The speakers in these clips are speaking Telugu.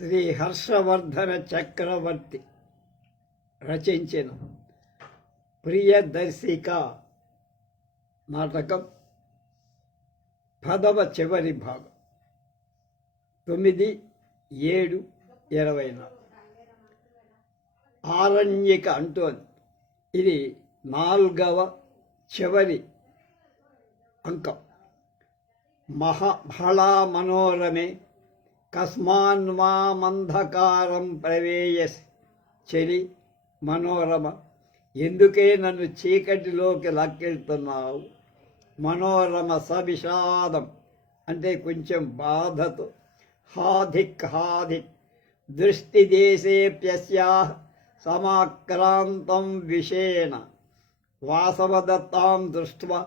శ్రీ హర్షవర్ధన చక్రవర్తి రచించిన ప్రియదర్శిక నాటకం 10వ చివరి భాగం 9/7/24 ఆరణ్యక అంటోంది. ఇది 4వ చివరి అంకం. బహళా మనోరమే కస్మాన్వామంధకారం ప్రవేయసి. చెలి మనోరమ, ఎందుకే నన్ను చీకటిలోకి లాక్కెళ్తున్నావు? మనోరమ సవిషాదం అంటే కొంచెం బాధతో హాధిక్ దృష్టిదేశేప్యస్యాః సమాక్రాంతం విషేణ వాసవదత్తాం దృష్ట్వా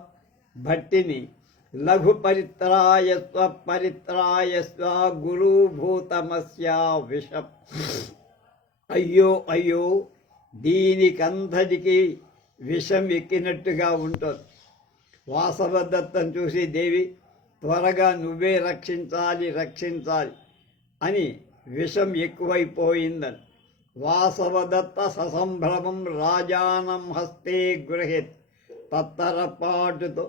భట్టిని లఘు పరిత్రాయస్వ గురుభూతమస్యా విషం. అయ్యో అయ్యో, దీనికంతటికి విషం ఎక్కినట్టుగా ఉంటుంది. వాసవదత్తం చూసి దేవి, త్వరగా నువ్వే రక్షించాలి అని విషం ఎక్కువైపోయిందని వాసవదత్త ససంభ్రమం రాజానం హస్తే గృహేత్. తత్తరపాటుతో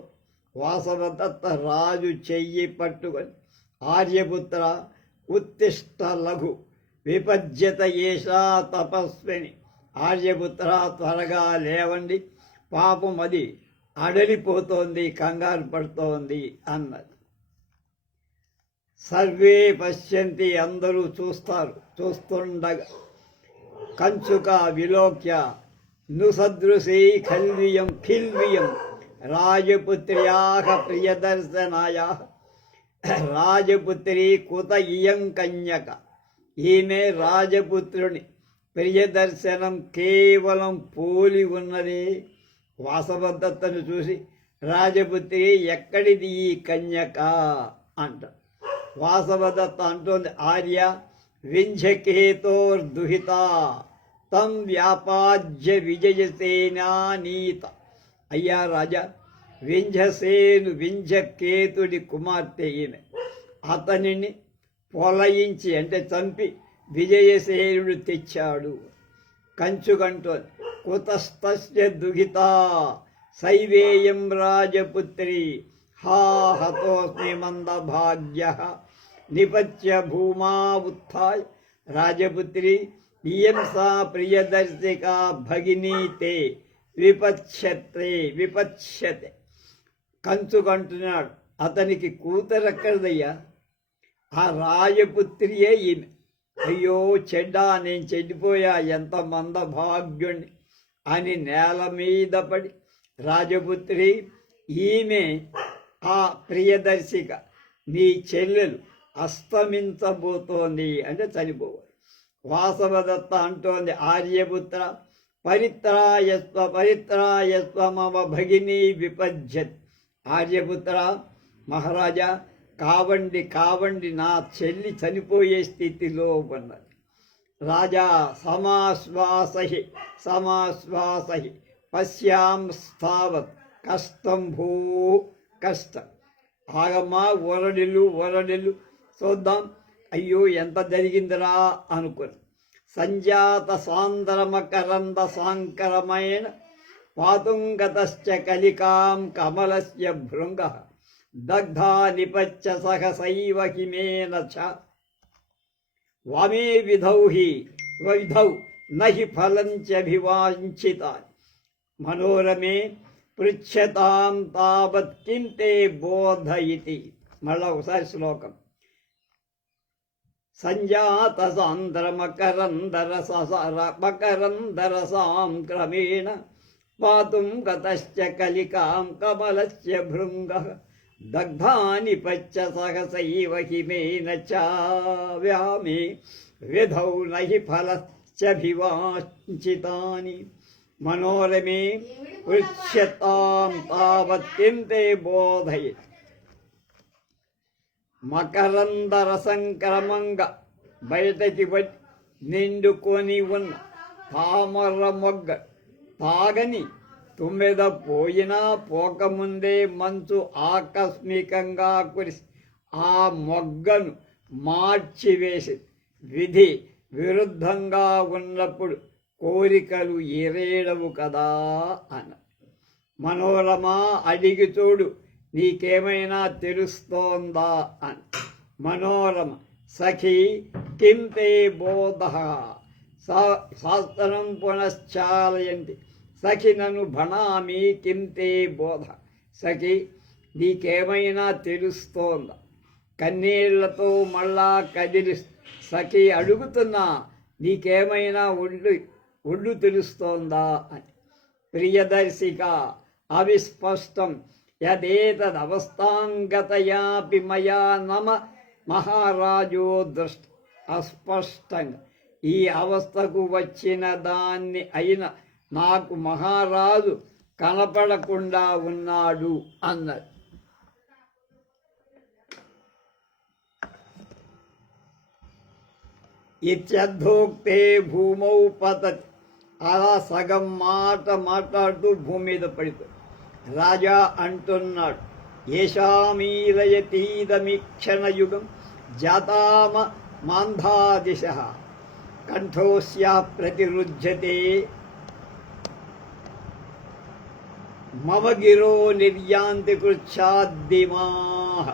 వాసవదత్త రాజు చెయ్యి పట్టుకొని, ఆర్యపుత్ర ఉత్తిష్ట లఘు విపజ్యత ఏషా తపస్విని. ఆర్యపుత్ర, త్వరగా లేవండి, పాపం అది అడలిపోతోంది, కంగారు పడుతోంది అన్నది. సర్వే పశ్యంతి, అందరూ చూస్తుండగా కంచుక విలోక్య నుసదృశీ ఖిల్వియం రాజపుత్ర్యాః ప్రియదర్శనాయాః. రాజపుత్రి కుత ఇయం కన్యక, ఈమె రాజపుత్రుని ప్రియదర్శనం కేవలం పోలి ఉన్నది. వాసవదత్తను చూసి, రాజపుత్రి ఎక్కడిది ఈ కన్యక అంట. వాసవదత్త అంటోంది, ఆర్య వింధ్యకేతోర్దుహిత తం వ్యాపాజ్య విజయసేనా నీత. అయ్యా రాజా, వింధ్యకేతుడి కుమార్తె ఈమె. అతనిని పొలయించి అంటే చంపి విజయసేనుడు తెచ్చాడు. కంచుకంటోంది, కుతస్తస్య దుహిత సైవేయం రాజపుత్రి హా హతోస్మి మందభాగ్యః నిపత్య భూమా ఉత్థాయ. రాజపుత్రి, ఇయం సా ప్రియదర్శిక భగినీ తే విపచ్యతే. కంచుకంటున్నాడు, అతనికి కూతురెక్కడదయ్యా? ఆ రాజపుత్రియే ఈమె. అయ్యో చెడ్డా, నేను చెడిపోయా, ఎంత మందభాగ్యుణ్ణి అని నేల మీద పడి, రాజపుత్రి, ఈమె ఆ ప్రియదర్శిక, నీ చెల్లెలు అస్తమించబోతోంది అంటే చనిపోవాలి. వాసవదత్త అంటోంది, ఆర్యపుత్ర పరిత్రాయస్వ మమ భగినీ విపజ్యత్. ఆర్యపుత్ర, మహారాజా, కావండి, నా చెల్లి చనిపోయే స్థితిలో ఉన్నది. రాజా సమాశ్వాసహి పశ్యాం స్థావత్ కష్టం కష్టం. ఆగమ్మా, వరడిల్లు చూద్దాం. అయ్యో, ఎంత జరిగిందిరా అనుకుని సంజాత సాంద్రమకరంద సాంకరమైన పాతుంగతశ్చ కలికాం కమలస్య భృంగః దగ్ధా నిపచ్చ సహసైవ హిమేన చ. వామే విధౌ నహి ఫలం చభివాంఛితాని మనోరమే పృచ్ఛతాం తావత్ కిం తే బోధయితి. మళ్ళా ఒకసారి శ్లోకం. సంజాత సాంద్రమకరందరసాం క్రమేణ పాతుం గతశ్చ కలికాం కమలస్య భృంగః దగ్ధాని పచ్చ సహసైవ హిమేన చ. వ్యామే విధౌ నహి ఫలశ్చభివాంఛితాని మనోరమే పృచ్ఛతాం తావత్ కిం తే బోధయేత్. మకరందరసం క్రమంగా బయటకి వచ్చి నిండుకొని ఉన్న తామర మొగ్గ తాగని తుమ్మెద పోయినా పోకముందే మంచు ఆకస్మికంగా కురిసి ఆ మొగ్గను మార్చివేసి విధి విరుద్ధంగా ఉన్నప్పుడు కోరికలు ఎరేడవు కదా అన్న. మనోరమ అడిగి చూడు, నీకేమైనా తెలుస్తోందా అని. మనోరమ సఖీ కిం తే బోధ శాస్త్రం పునశ్చాలయంతి సఖి నను భణామి కిం తే బోధ. సఖి నీకేమైనా తెలుస్తోందా? కన్నీళ్లతో మళ్ళా కదిలి సఖి అడుగుతున్నా, నీకేమైనా ఒళ్ళు తెలుస్తోందా అని. ప్రియదర్శిక అవిస్పష్టం యదేతదవస్థాంగతయాపి మయా నమ మహారాజో దృష్ట. అస్పష్టంగా ఈ అవస్థకు వచ్చిన దాన్ని అయిన నాకు మహారాజు కనపడకుండా ఉన్నాడు అన్నది. ఇత్యర్థోక్తే భూమౌ పతతి. అలా సగం మాట మాట్లాడుతూ భూమి మీద పడిపోయి రాజా అంటున్నాడు, ఏషామీలయతీదమీక్షణయుగం జాతామ మాంధాదిశ కంఠోస్యా ప్రతిరుధ్యతే మమ గిరో నిర్యాంతి కృచ్ఛాదిమాః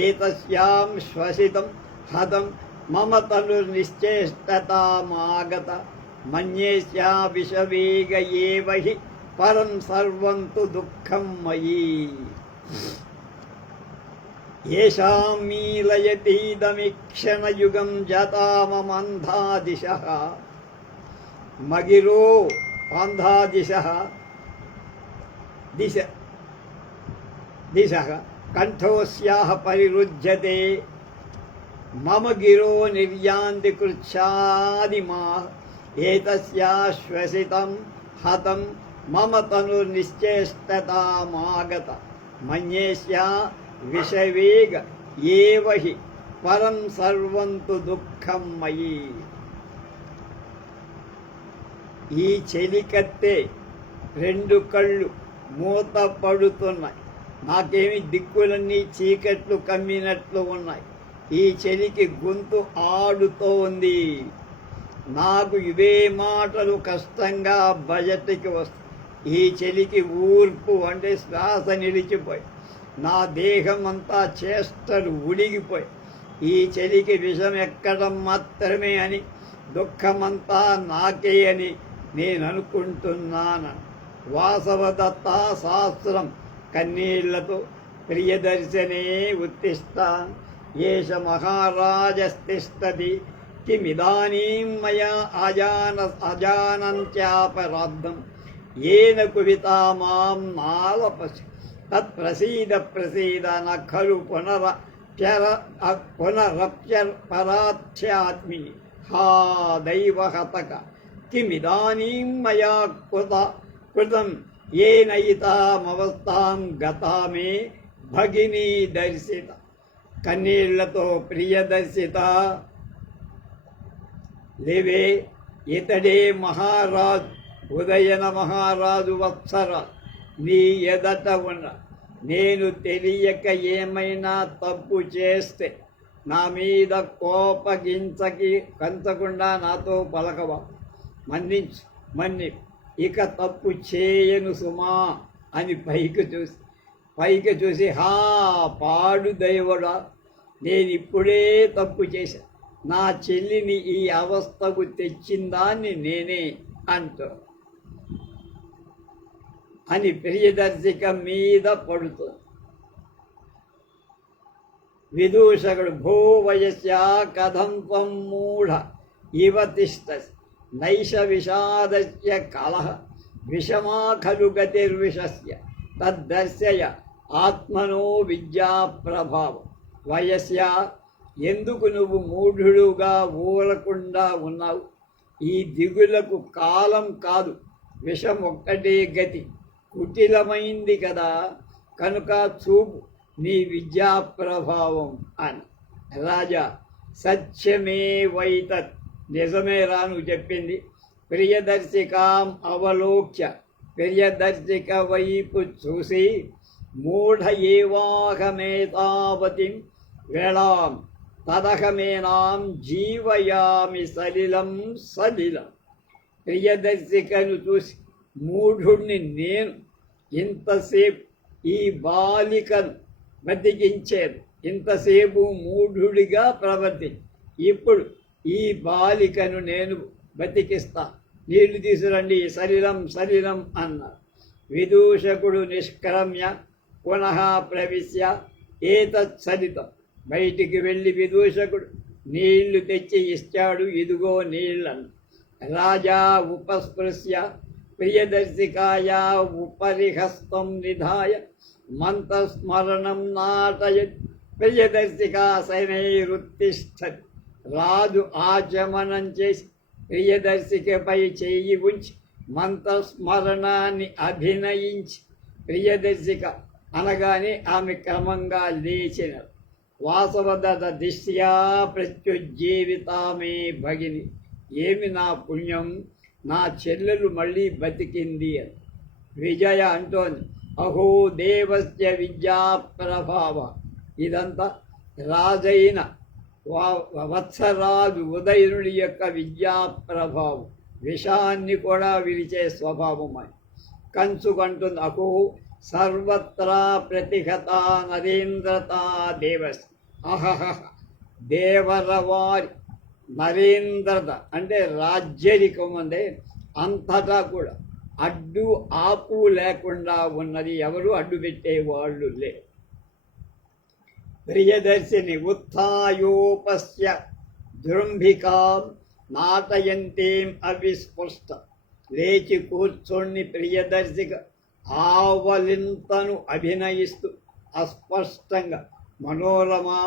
ఏతస్యాం శ్వసితం హతం మమ తనుర్నిశ్చేష్టతామాగత మన్యేస్యా విషవేగ ఏవ హి పరం సర్వం తు దుఃఖం మయీ. ఏషాం మీలయతీదమీక్షణయుగం జతామమంధాదిశః మగిరో అంధాదిశః దిశః కంఠోస్యాః పరిరుధ్యతే మమ గిరో నిర్యాంతి కృచ్ఛాదిమాః ఏతస్యా శ్వసితం హతం మమ తనుర్నిశ్చేష్టతామాగత మన్యేస్యా విషవేగ ఏవ హి పరం సర్వం తు దుఃఖం మయీ. ఈ చెలికత్తే రెండు కళ్ళు మూత పడుతున్నాయి. నాకేమి దిక్కులన్నీ చీకట్లు కమ్మినట్లు ఉన్నాయి. ఈ చెలికి గొంతు ఆడుతోంది. నాకు ఇవే మాటలు కష్టంగా బయటికి వస్తాయి. ఈ చెలికి ఊర్పు అంటే శ్వాస నిలిచిపోయి నా దేహం అంతా చేష్టలు ఉడిగిపోయి ఈ చెలికి విషం ఎక్కడం మాత్రమే అని దుఃఖమంతా నాకే అని నేను అనుకుంటున్నాను. వాసవదత్త శాస్త్రం కన్నీళ్లతో ప్రియదర్శనే ఉత్తిష్ట ఏష మహారాజస్తిష్టతి కిమిదానీం మయా అజానంత్యాపరాద్ధం ఏన కువితా మాం నాలపసి తత్ప్రసీద ప్రసీద న ఖలు పునరప్యపరాధ్యాత్మి హా దైవహతక కిమిదానీం మయా కృతం ఏనయితామవస్థాం గతా మే భగినీ దర్శిత. కన్నీళ్లతో ప్రియదర్శిత లేవే, ఇతడే మహారాజు, ఉదయన మహారాజు వత్సర. నీ ఎదట ఉన్న నేను తెలియక ఏమైనా తప్పు చేస్తే నా మీద కంచకుండా నాతో పలకవా. మన్నించు, ఇక తప్పు చేయను సుమా అని పైకి చూసి హా పాడు దైవడా, నేనిప్పుడే తప్పు చేశా. నా చెల్లిని ఈ అవస్థకు తెచ్చిందాన్ని నేనే అంటూ అని ప్రియదర్శిక మీద పడుతుంది. విదూషకుడు భూ వయస్యా కథం త్వం మూఢ ఇవ తిష్టసి నైష విషాదస్య కలహ విషమా ఖలు గతిర్విషస్య తద్దర్శయ ఆత్మనో విద్యా ప్రభావం. వయస్యా ఎందుకు నువ్వు మూఢుడుగా ఊరకుండా ఉన్నావు? ఈ దిగులకు కాలం కాదు, విషం ఒక్కటే గతి. కుటిలమైంది కదా, కనుక చూపు నీ విద్యా ప్రభావం అని. రాజా సత్యమే వైతత్, నిజమే రాను చెప్పింది. ప్రియదర్శికాం అవలోక్య, ప్రియదర్శిక వైపు చూసి మూఢ ఏవాహమేతావతిం వేళాం తదహమేనాం జీవయామి సలిలం సలిలం. ప్రియదర్శికను చూసి మూఢుణ్ణి నేను ఇంతసేపు ఈ బాలికను బతికించేది, ఇంతసేపు మూఢుడిగా ప్రవర్తించి ఇప్పుడు ఈ బాలికను నేను బతికిస్తా, నీళ్లు తీసురండి సలిలం సలిలం అన్నారు. విదూషకుడు నిష్క్రమ్య పునః ప్రవిశ్య ఏతత్సలితం. బయటికి వెళ్ళి విదూషకుడు నీళ్లు తెచ్చి ఇచ్చాడు, ఇదిగో నీళ్ళను. రాజా ఉపస్పృశ్య ప్రియదర్శికాయా ఉపరిహస్తం నిధాయ మంత్రస్మరణం నాటయత్ ప్రియదర్శికా శనైరుత్తిష్టతి. రాజు ఆచమనం చేసి ప్రియదర్శికపై చెయ్యి ఉంచి మంత్రస్మరణాన్ని అభినయించి ప్రియదర్శిక అనగానే ఆమె క్రమంగా లేచిన. వాసవదత్త దిశ్యా ప్రత్యుజ్జీవితామే భగిని. ఏమి నా పుణ్యం, నా చెల్లెలు మళ్ళీ బతికింది అని. విజయ అంటోంది, అహో దేవస్య విద్యా ప్రభావ. ఇదంతా రాజైన వత్సరాజు ఉదయనుడి యొక్క విద్యా ప్రభావం, విషాన్ని కూడా విరిచే స్వభావమై. కంచుకంటుంది, అహో సర్వత్రా ప్రతిహత నరేంద్రతా దేవస్. అహహ దేవరవారి నరేంద్రత అంటే రాజ్యరికం అంటే అంతటా కూడా అడ్డు ఆపు లేకుండా ఉన్నది, ఎవరు అడ్డు పెట్టేవాళ్ళు లేరు. ప్రియదర్శిని ఉత్థాయోపస్య జృంభికాం నాటయంతేం అవిస్పృష్ట. లేచి కూర్చొని ప్రియదర్శిక ఆవలింతను అభినయిస్తూ అస్పష్టంగా మనోరమా,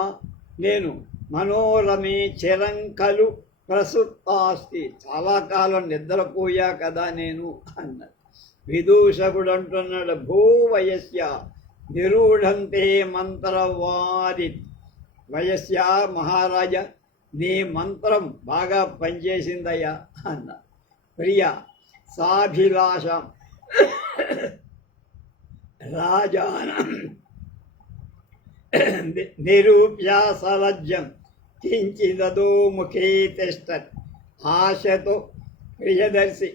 నేను మనోరమే చిరంకలు ప్రసుప్తాస్తి, చాలా కాలం నిద్రపోయా కదా నేను అన్నాడు. విదూషకుడు అంటున్నాడు, భూ వయస్య నిరూఢంతే మంత్రవాది. వయస్య మహారాజా, నీ మంత్రం బాగా పనిచేసిందయ్యా అన్న. ప్రియ సాభిలాషం రాజాన నిరూప్య సలజ్జం కించిదదో ముఖే తిష్టత్. ఆశతో ప్రియదర్శి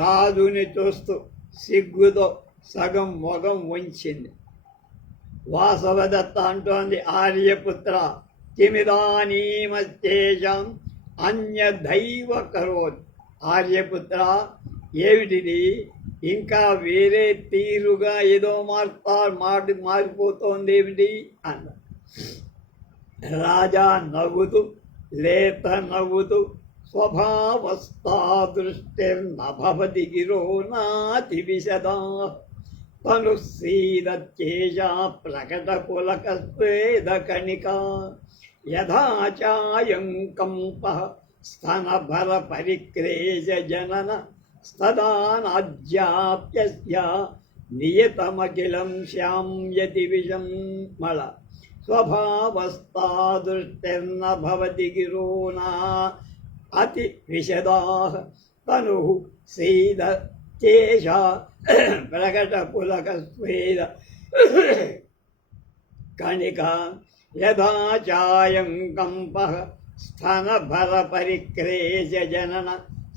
రాజుని చూస్తూ సిగ్గుతో సగం మొగం వంచింది. వాసవదత్త అంటోంది, ఆర్యపుత్ర కిమిదానీమస్తేజం అన్యదైవ కరోత్. ఆర్యపుత్ర, ఏమిటిది, ఇంకా వేరే తీరుగా ఏదో మారిపోతోంది ఏమిటి అన్న. రాజా నవ్వుతూ లేత నవ్వుతూ స్వభావస్థాదృష్టిర్నభవతి గిరో నాతి విశదా తనుసీదత్యేజా ప్రకటపులకస్వేదకణికా యథా చాయం కంపః స్తనభర పరిక్రేశ జనన స్తదానాజ్యాప్యస్య నియతమఖిలం శ్యామ్యతి విషం మళ స్వభావస్థాదృష్టిర్నభవతి గిరో నాతి విశదాః తనుః సీదత్యేషా ప్రకటపులకస్వేద కణికా యథా చాయం కంపః స్తనభర పరిక్రేశ జనన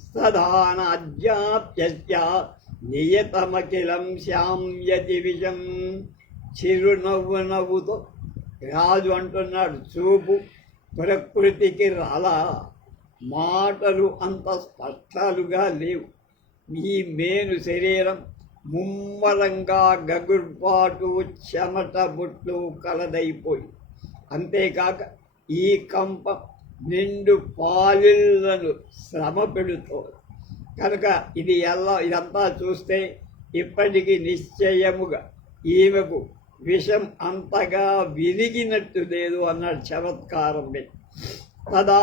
స్తదానాజ్యాప్యస్య నియతమఖిలం శ్యామ్యతి విషం. చిరునవ్వు నవ్వుతో రాజు అంటున్నాడు, చూపు ప్రకృతికి రాలా, మాటలు అంత స్పష్టాలుగా లేవు. ఈ మేను శరీరం ముమ్మరంగా గగుర్పాటు చెమట బుట్లు కలదైపోయి, అంతేకాక ఈ కంప నిండు పాలిళ్లను శ్రమ పెడుతోంది కనుక ఇదంతా చూస్తే ఇప్పటికీ నిశ్చయముగా ఈమెకు విషం అంతగా విరిగినట్టు లేదు అన్నాడు చమత్కారం పెట్టి. తదా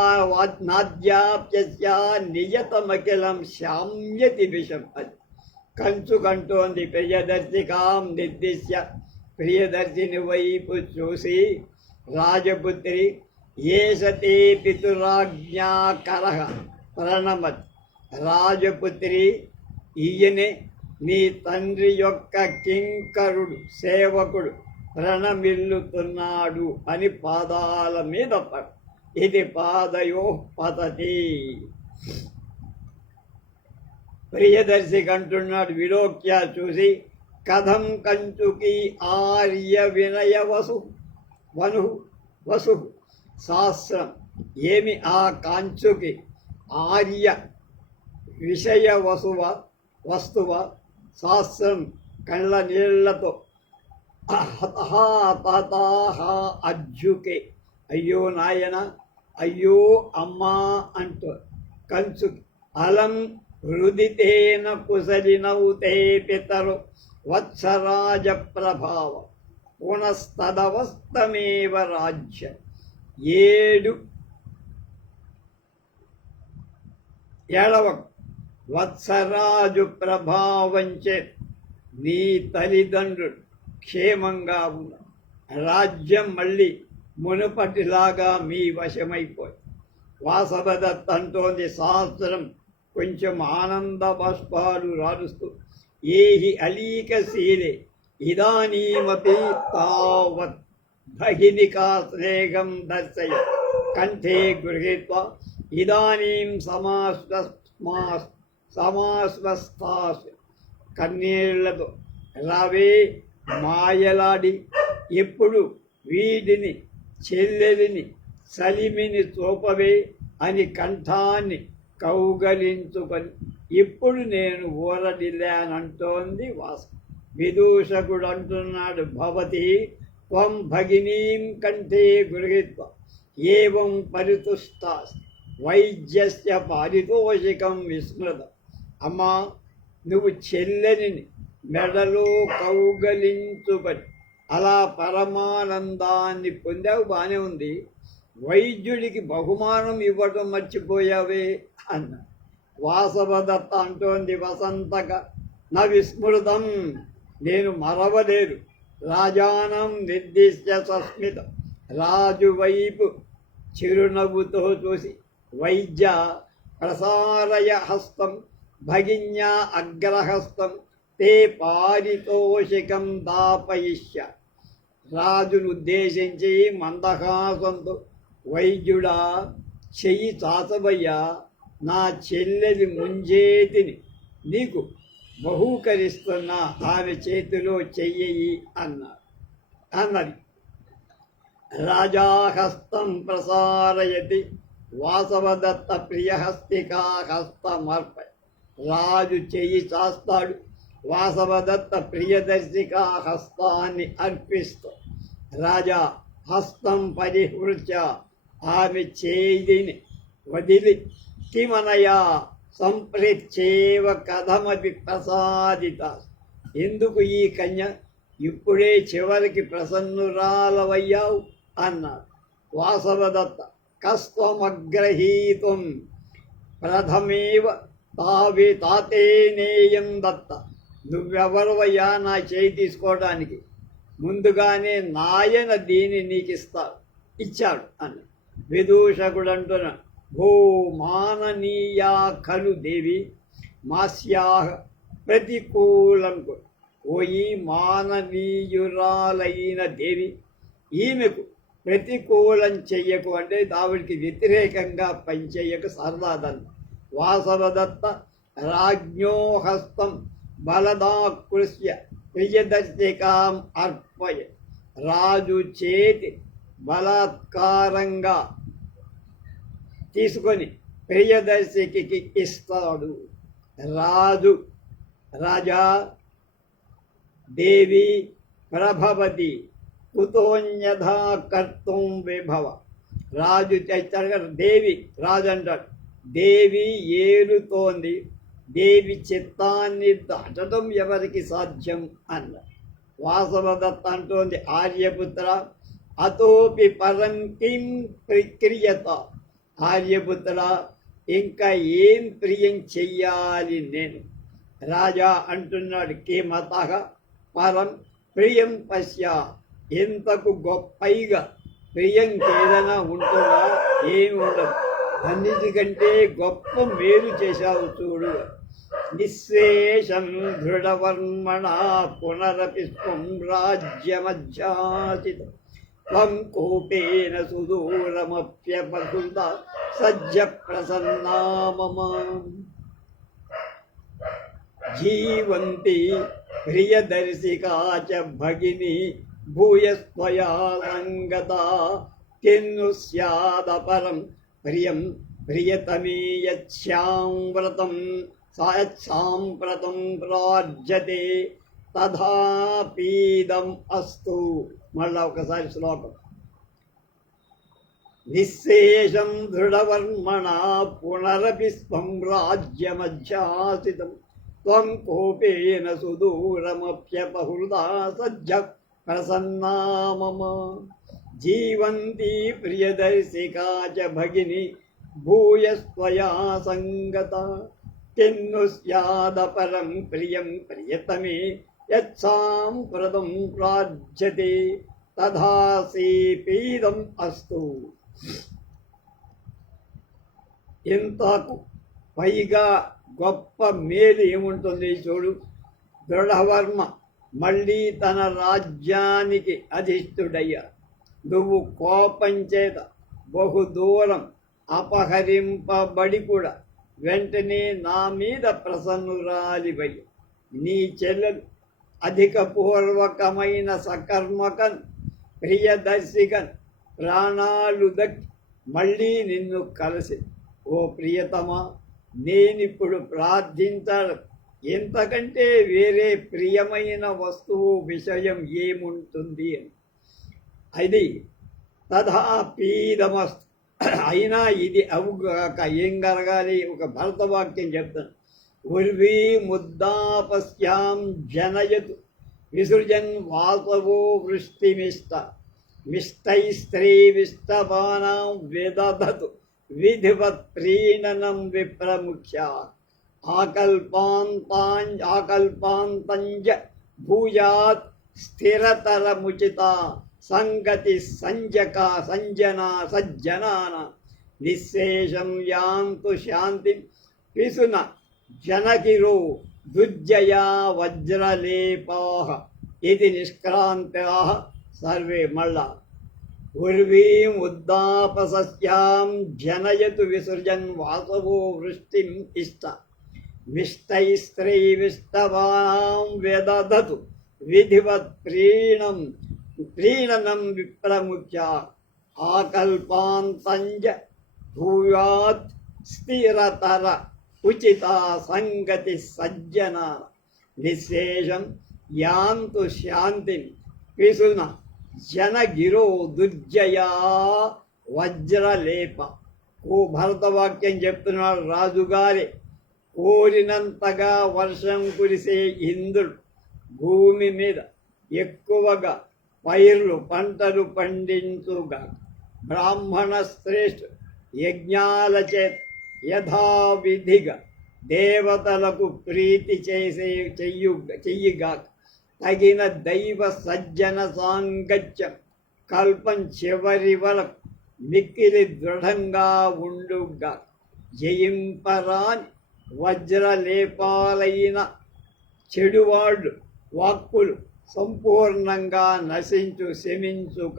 నాద్యాప్యస్య నియతమఖిలం శామ్యతి విషం. అది కంచుకంటోంది. ప్రియదర్శికాం నిర్దిశ్య ప్రియదర్శిని వైపు చూసి, రాజపుత్రి ఏషతే పితురాజ్ఞాకరః ప్రణమత్. రాజపుత్రి, ఈయనే నీ తండ్రి యొక్క కింకరుడు సేవకుడు ప్రణమిల్లుతున్నాడు అని పాదాల మీద ఇది పాదయో పతతి. ప్రియదర్శికి అంటున్నాడు విలోక్య చూసి, కథం కంచుకి ఆర్య వినయ వసు శాస్త్రం, ఏమి ఆ కాంచుకి ఆర్య విషయ వస్తువ శాస్త్రం కళ్ళ నీళ్లతో అజ్జుకే, అయ్యో నాయన, అయ్యో అమ్మా అంటూ కంచు. అలం హృదితేన కుశలినౌతే పితరు వత్సరాజ ప్రభావ పునస్తదవస్తమేవ రాజ్య. 7వ వత్సరాజు ప్రభావంచే నీ తల్లిదండ్రులు క్షేమంగా ఉన్న రాజ్యం మళ్ళీ మునుపటిలాగా మీ వశమైపోయి. వాసవదత్త అంటోంది శాస్త్రం కొంచెం ఆనంద బాష్పాలు రాలుస్తూ, ఏహి అలీకశీలే ఇదానీమపి తావత్ భగినికా స్నేహం దర్శయ కంఠే గృహీత్వా ఇదానీం సమాస్వస్థాస్. కన్నీళ్లతో రావే మాయలాడి, ఎప్పుడు వీడిని చెల్లెలిని సలిమిని చూపవే అని కంఠాన్ని కౌగలించుకొని ఇప్పుడు నేను ఊరడిల్లానంటోంది వాస. విదూషకుడు అంటున్నాడు, భవతి త్వం భగినీం కంఠే గృహీత్వ ఏవం పరితుష్టాస్ వైద్యస్య పారితోషికం విస్మృత. అమ్మా, నువ్వు చెల్లెని మెడలో కౌగలించుకొని అలా పరమానందాన్ని పొందావు, బానే ఉంది. వైద్యుడికి బహుమానం ఇవ్వటం మర్చిపోయావే అన్న. వాసవదత్త అంటోంది వసంతక, నా విస్మృతం, నేను మరవలేదు. రాజానం నిర్దిశ్య సస్మిత, రాజు వైపు చిరునవ్వుతో చూసి, వైద్య ప్రసారయ హస్తం భగిన్యా అగ్రహస్తం తే పారితోషికం దాపయిష్య. రాజును ఉద్దేశించి మందహాసంతో, వైద్యుడా చెయ్యి చాచబయ్యా, నా చెల్లెలి ముంజేతిని నీకు బహూకరిస్తున్నా, ఆమె చేతిలో చెయ్యి అన్నది. రాజాహస్తం ప్రసారయతి వాసవదత్త ప్రియహస్తికా హస్తమర్ప. రాజు చెయ్యి చాస్తాడు, వాసవదత్త ప్రియదర్శికా హస్తాన్ని అర్పిస్తూ రాజా హస్తం పరిహృత్య ఆమె చేయిని వదిలి, కిమనయా సంప్రేచ్చేవ కథమపి ప్రసాదిత. ఎందుకు ఈ కన్య ఇప్పుడే చివరికి ప్రసన్నురాలవయ్యావు అన్నాడు. వాసవదత్త, కస్త్వమగ్రహీతుం ప్రథమేవ తాతేనేయం దత్త. నువ్వెవరవయ్యా నా చేయి తీసుకోవడానికి? ముందుగానే నాయన దీని నీకు ఇచ్చాడు అని. విదూషకుడు అంటున్నా, భూ మాననీయా ఖలు దేవి మాస్యాహ ప్రతికూలం. ఓయి మాననీయురాలైన దేవి, ఈమెకు ప్రతికూలం చెయ్యకు అంటే ఆవిడికి వ్యతిరేకంగా పనిచేయకు సరదాదన్న. వాసవదత్త రాజ్ఞో హస్తం బలదాకృష్య ప్రియదర్శికాం అర్పయ. రాజు చేతి బలాత్కారంగా తీసుకొని ప్రియదర్శికి ఇస్తాడు. రాజా దేవి ప్రభవతి కుతోన్యథా కర్తుం విభవ. రాజు చేస్తాడు, దేవి రాజు అంటాడు, దేవి ఏలుతోంది, దేవి చిత్తాన్ని దాటడం ఎవరికి సాధ్యం అన్న. వాసవదత్త అంటోంది, ఆర్యపుత్ర అతోపి పరం కిం ప్రక్రియత. ఆర్యపుత్ర, ఇంకా ఏం ప్రియం చెయ్యాలి నేను? రాజా అంటున్నాడు, కిమత పరం ప్రియం పశ్య. ఎంతకు గొప్పైగా ప్రియం ఏదైనా ఉంటుందా? ఏమి ఉండదు. అన్నిటికంటే గొప్ప మేలు చేశావు చూడు. నిశ్శేషం దృఢవర్మణ పునరపి స్వం రాజ్యమధ్యాసిత త్వం కోపేన సుదూరమప్యపహృత సజ్జ ప్రసన్నా మమ జీవంతి ప్రియదర్శికా చ భగిని భూయస్త్వయా సంగతా కిన్ను స్యాదపరం ప్రియం ప్రియతమే యచ్చాంవ్రతం సాంప్రతం ప్రాజ్యతే తథాపీదం అస్తు. మళ్ళా ఒకసారి శ్లోకం. నిశ్శేషం దృఢవర్మణ పునరపి స్వం రాజ్యమధ్యాసితం త్వం కోపేన సుదూరమప్యపహృతా సజ్జ ప్రసన్నా మమ జీవంతి ప్రియదర్శికా చ భగిని భూయస్త్వయా సంగత కిన్ను స్యాదపరం ప్రియం ప్రియతమే యత్సాంప్రదం ప్రాజ్యతే తథాసీపీదం అస్తు. ఇంతకు పైగా గొప్ప మేలు ఏముంటుంది చూడు. దృఢవర్మ మళ్ళీ తన రాజ్యానికి అధిష్ఠుడయ్యా. నువ్వు కోపం చేత బహుదూరం అపహరింపబడి కూడా వెంటనే నా మీద ప్రసన్నురాలివయ్య. నీ చెల్లెలు అధిక పూర్వకమైన సకర్మకన్ ప్రియదర్శికన్ ప్రాణాలు దక్కి మళ్ళీ నిన్ను కలిసి, ఓ ప్రియతమా, నేనిప్పుడు ప్రార్థించాలి. ఎంతకంటే వేరే ప్రియమైన వస్తువు విషయం ఏముంటుంది అని. అది తథాపీదమస్తు. అయినా ఇది అవుగాక ఏం కలగాలి? ఒక భరతవాక్యం చెప్తాను. ఉర్వీ ముద్దాపస్యాం జనయతు విసృజన్ వాసవో వృష్టిమిష్ట మిష్టైస్త్రీ విష్టపానాం విదధతు విధివత్ ప్రీణనం విప్రముఖ్య ఆకల్పాంతంజ భూయాత్ స్థిరతరముచిత సంగతి సంజనా సజ్జనాన నిశ్శేషం యాంతు శాంతి పిసున జనకిరో దుర్జయా వజ్రలేపాః ఇది నిష్క్రాంతాః సర్వే. మళ్ళా ఉర్వీం ఉద్దాపసస్యాం జనయతు విసృజన్ వాసవో వృష్టిం ఇష్ట విష్టైస్త్రీ విష్టవాం వ్యదధతు విధివత్ ప్రీణనం విప్రముఖ్య ఆకల్పాంతంజ భూయాత్ స్థిరతర ఉచిత సంగతి సజ్జన నిశ్శేషం యాంతు శాంతిం పిసున జనగిరో దుర్జయా వజ్రలేప. ఓ భరతవాక్యం చెప్తున్నాడు. రాజుగారే కోరినంతగా వర్షం కురిసే ఇంద్రుడు భూమి మీద ఎక్కువగా పంటలు పండించుగా బ్రాహ్మణ శ్రేష్ఠ యజ్ఞాల చేత యథావిధిగా దేవతలకు ప్రీతి చెయ్యిగా తగిన దైవ సజ్జన సాంగత్యం కల్పం చివరి వరకు మిక్కిలి దృఢంగా ఉండుగా జయింపరాని వజ్రలేపాలైన చెడువాళ్ళు వాక్కులు సంపూర్ణంగా నశించు శమించుక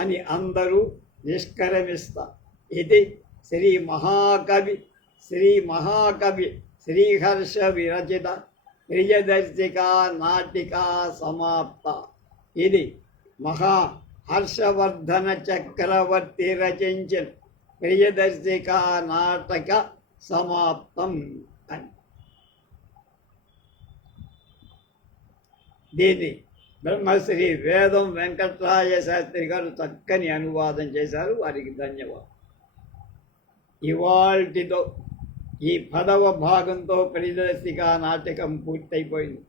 అని అందరూ నిష్కరమిస్తారు. ఇది శ్రీ మహాకవి శ్రీహర్ష విరచిత ప్రియదర్శిక నాటికా సమాప్త. ఇది హర్షవర్ధన చక్రవర్తి రచించిన ప్రియదర్శిక నాటక సమాప్తం అని. దీన్ని బ్రహ్మశ్రీ వేదం వెంకట్రాయ శాస్త్రి గారు చక్కని అనువాదం చేశారు. వారికి ధన్యవాదాలు. ఇవాల్టితో ఈ 10వ భాగంతో ప్రియదర్శిక నాటకం పూర్తయిపోయింది.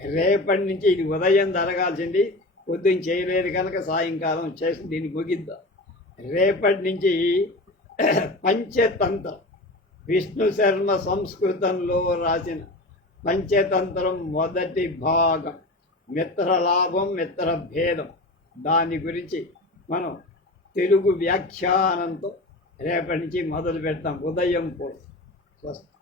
రేపటి నుంచి ఇది ఉదయం జరగాల్సింది, పొద్దున్న చేయలేదు కనుక సాయంకాలం చేసి దీన్ని ముగిద్దాం. రేపటి నుంచి పంచతంత్రం విష్ణు శర్మ సంస్కృతంలో రాసిన పంచతంత్రం మొదటి భాగం మిత్రలాభం మిత్రభేదం. దాని గురించి మనం తెలుగు వ్యాఖ్యానంతో రేపటి నుంచి మొదలు పెడతాం ఉదయం పూట. స్వస్తి.